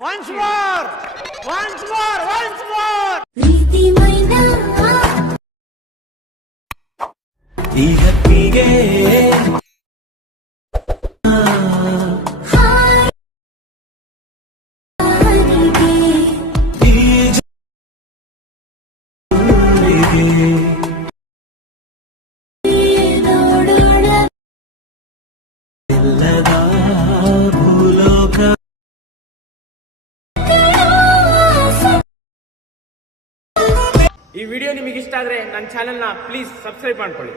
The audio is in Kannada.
Once more! Once more! Once more! ಈ ವಿಡಿಯೋ ನಿಮಗೆ ಇಷ್ಟ ಆದರೆ ನನ್ನ ಚಾನೆಲ್ನ ಪ್ಲೀಸ್ ಸಬ್ಸ್ಕ್ರೈಬ್ ಮಾಡ್ಕೊಳ್ಳಿ.